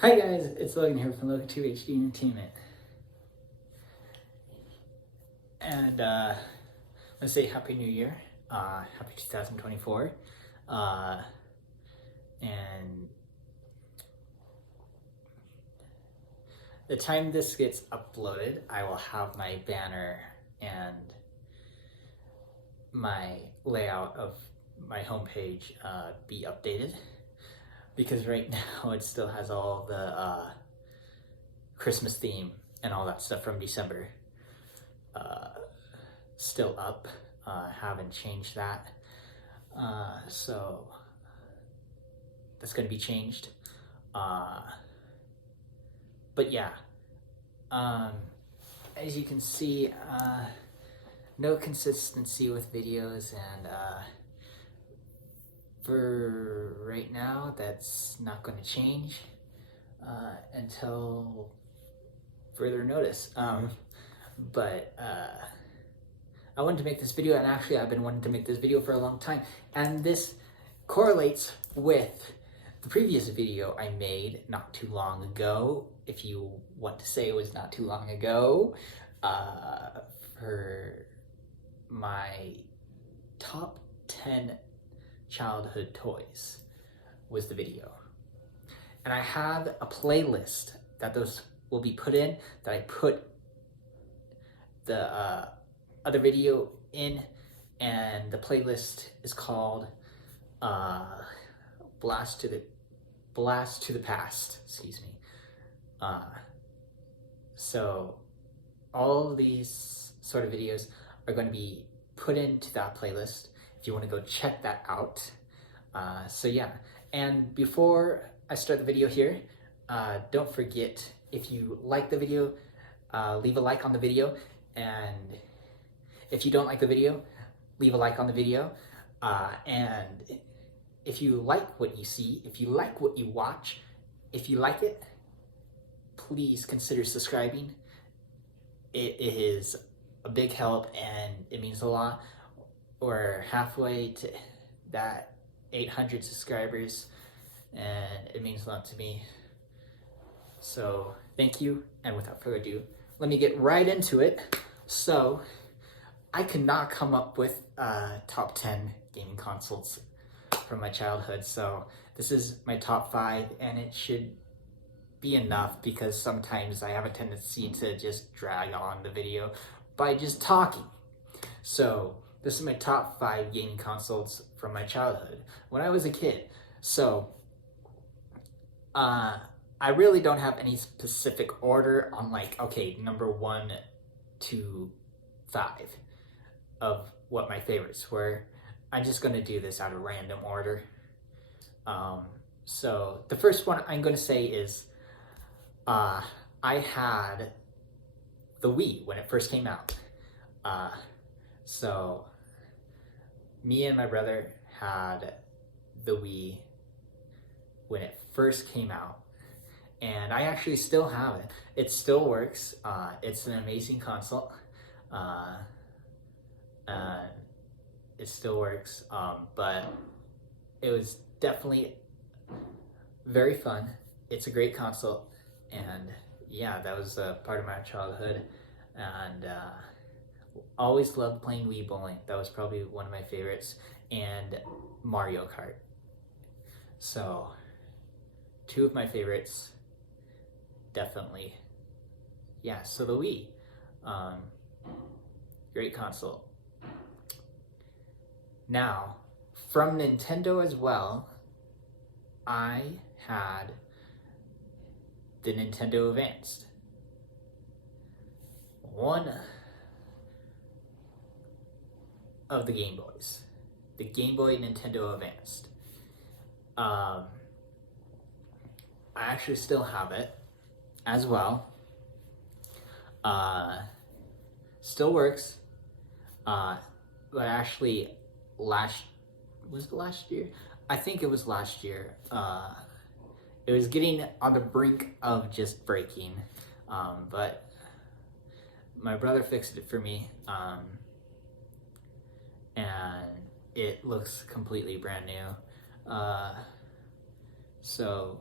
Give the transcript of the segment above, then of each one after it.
Hi guys, it's Logan here from Logan 2 HD Entertainment. And let's say Happy New Year. Happy 2024. And the time this gets uploaded, I will have my banner and my layout of my homepage be updated. Because right now it still has all the Christmas theme and all that stuff from December still up. Haven't changed that. So that's going to be changed. But yeah, as you can see, no consistency with videos, and for right now, that's not going to change until further notice. But I wanted to make this video, and actually I've been wanting to make this video for a long time, and this correlates with the previous video I made not too long ago, if you want to say it was not too long ago, for my top 10 childhood toys was the video. And I have a playlist that those will be put in, that I put the other video in, and the playlist is called Blast to the Past, excuse me. So all these sort of videos are going to be put into that playlist if you want to go check that out. So yeah, and before I start the video here, don't forget, if you like the video, leave a like on the video, and if you don't like the video, leave a like on the video, and if you like what you see, if you like what you watch, if you like it, please consider subscribing. It is a big help and it means a lot. We're halfway to that 800 subscribers, and it means a lot to me. So thank you, and without further ado, let me get right into it. So I could not come up with top 10 gaming consoles from my childhood, so this is my top 5, and it should be enough, because sometimes I have a tendency to just drag on the video by just talking. So this is my top 5 gaming consoles from my childhood when I was a kid. So I really don't have any specific order on, like, okay, number 1 to 5 of what my favorites were. I'm just going to do this out of random order. So the first one I'm going to say is I had the Wii when it first came out. So me and my brother had the Wii when it first came out, and I actually still have it. It still works. It's an amazing console. It still works, but it was definitely very fun. It's a great console, and yeah, that was a part of my childhood, and always loved playing Wii bowling. That was probably one of my favorites, and Mario Kart. So 2 of my favorites, definitely. Yeah, so the Wii, great console. Now, from Nintendo as well, I had the Nintendo Advanced. One of the Game Boys. The Game Boy Nintendo Advanced. I actually still have it as well. Still works. But actually, was it last year? I think it was last year. It was getting on the brink of just breaking, but my brother fixed it for me, and it looks completely brand new. So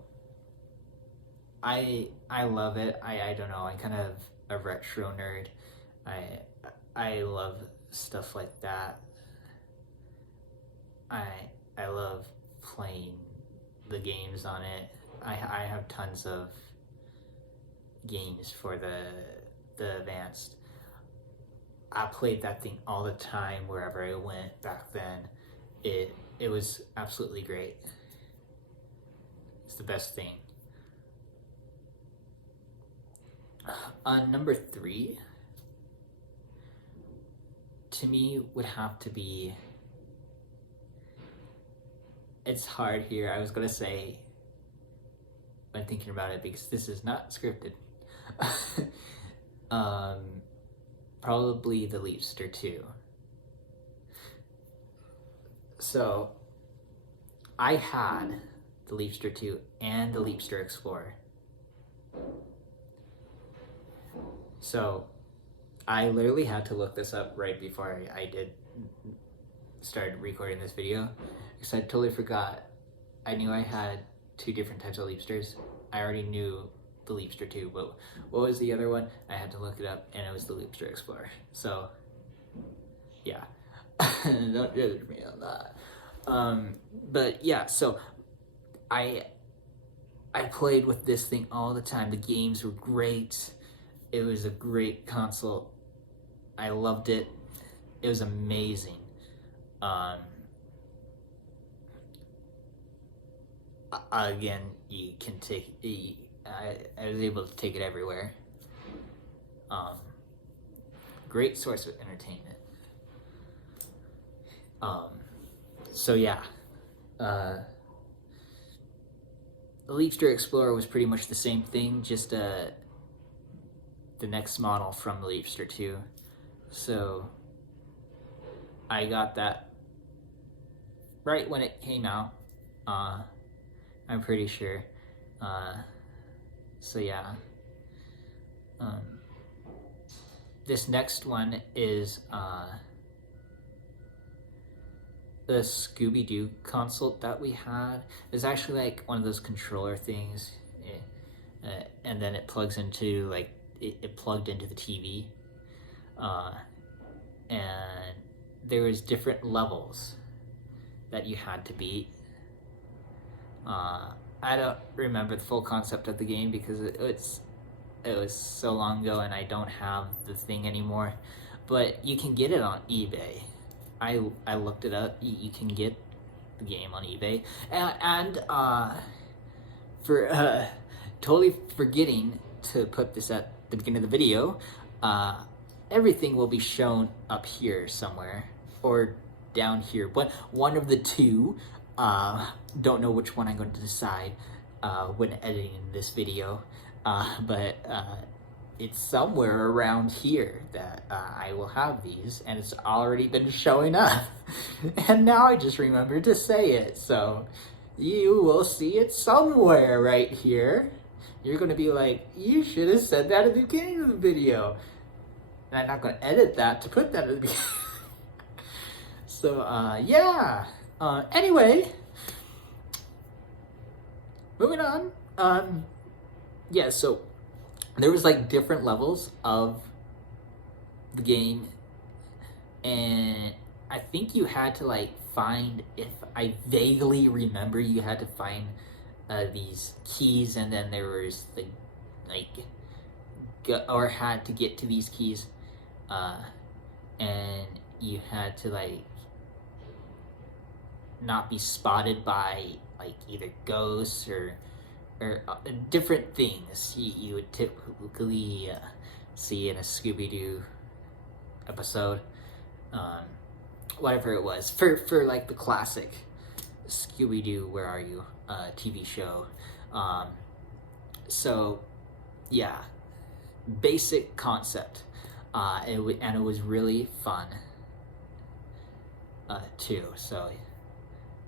I love it. I don't know. I'm kind of a retro nerd. I I love stuff like that. I I love playing the games on it. I have tons of games for the advanced. I played that thing all the time wherever I went back then. It was absolutely great. It's the best thing. Number 3 to me would have to be. It's hard here. I was gonna say when thinking about it because this is not scripted. Probably the Leapster 2. So I had the Leapster 2 and the Leapster Explorer. So I literally had to look this up right before I did started recording this video because I totally forgot. I knew I had 2 different types of Leapsters. I already knew the Leapster 2, but what was the other one? I had to look it up, and it was the Leapster Explorer. So yeah, don't judge me on that. But yeah, so I played with this thing all the time. The games were great. It was a great console. I loved it. It was amazing. Again, you can take. I was able to take it everywhere. Great source of entertainment. So yeah, the Leapster Explorer was pretty much the same thing, just the next model from the Leapster 2. So I got that right when it came out. I'm pretty sure. So yeah. This next one is the Scooby-Doo console that we had. It's actually like one of those controller things, and then it plugs into like it plugged into the TV, and there was different levels that you had to beat. I don't remember the full concept of the game because it was so long ago and I don't have the thing anymore. But you can get it on eBay. I looked it up. You can get the game on eBay. And for totally forgetting to put this at the beginning of the video, everything will be shown up here somewhere or down here. But one of the two. Don't know which one I'm going to decide when editing this video, but it's somewhere around here that I will have these, and it's already been showing up. And now I just remembered to say it, so you will see it somewhere right here. You're going to be like, you should have said that at the beginning of the video. And I'm not going to edit that to put that at the beginning. So, yeah. Anyway, moving on. Yeah, so there was like different levels of the game, and I think you had to like find, if I vaguely remember, you had to find these keys, and then there was or had to get to these keys, and you had to like not be spotted by like either ghosts or different things you would typically see in a Scooby-Doo episode, whatever it was, for like the classic Scooby-Doo Where Are You TV show. So yeah, basic concept, and it was really fun too. So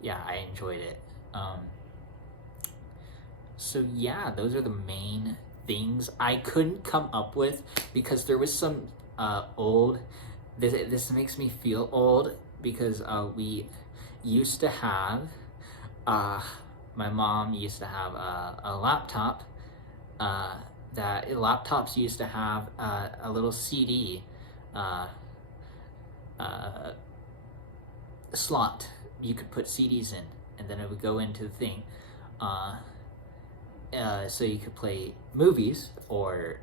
yeah, I enjoyed it. So yeah, those are the main things I couldn't come up with because there was some old. This makes me feel old because we used to have. My mom used to have a laptop that laptops used to have a little CD uh, uh, slot you could put CDs in, and then it would go into the thing. So you could play movies or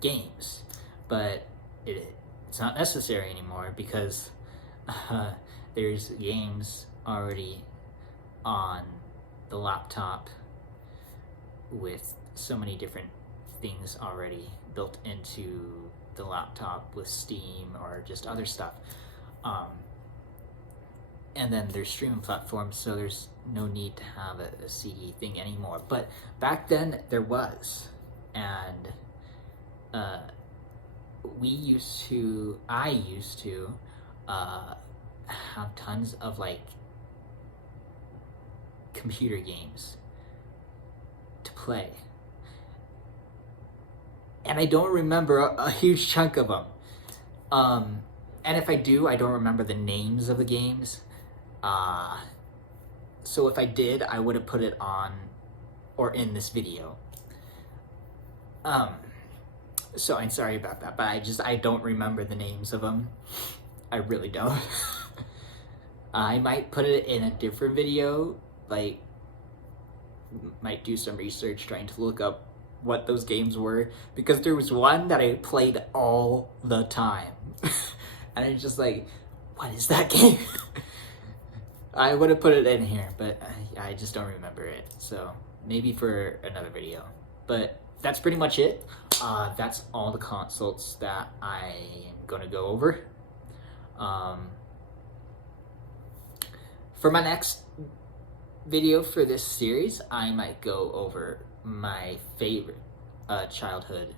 games, but it's not necessary anymore because there's games already on the laptop with so many different things already built into the laptop with Steam or just other stuff. And then there's streaming platforms, so there's no need to have a CD thing anymore. But back then there was, and I used to have tons of like computer games to play, and I don't remember a huge chunk of them. And if I do, I don't remember the names of the games. So if I did, I would have put it on or in this video. So I'm sorry about that, but I don't remember the names of them. I really don't. I might put it in a different video, like might do some research trying to look up what those games were, because there was one that I played all the time. And I'm just like, what is that game? I would have put it in here, but I just don't remember it. So maybe for another video. But that's pretty much it. That's all the consults that I am gonna go over. For my next video for this series, I might go over my favorite childhood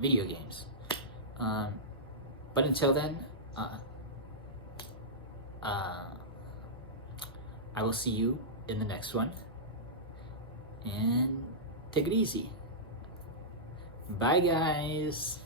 video games. But until then, I will see you in the next one, and take it easy. Bye, guys.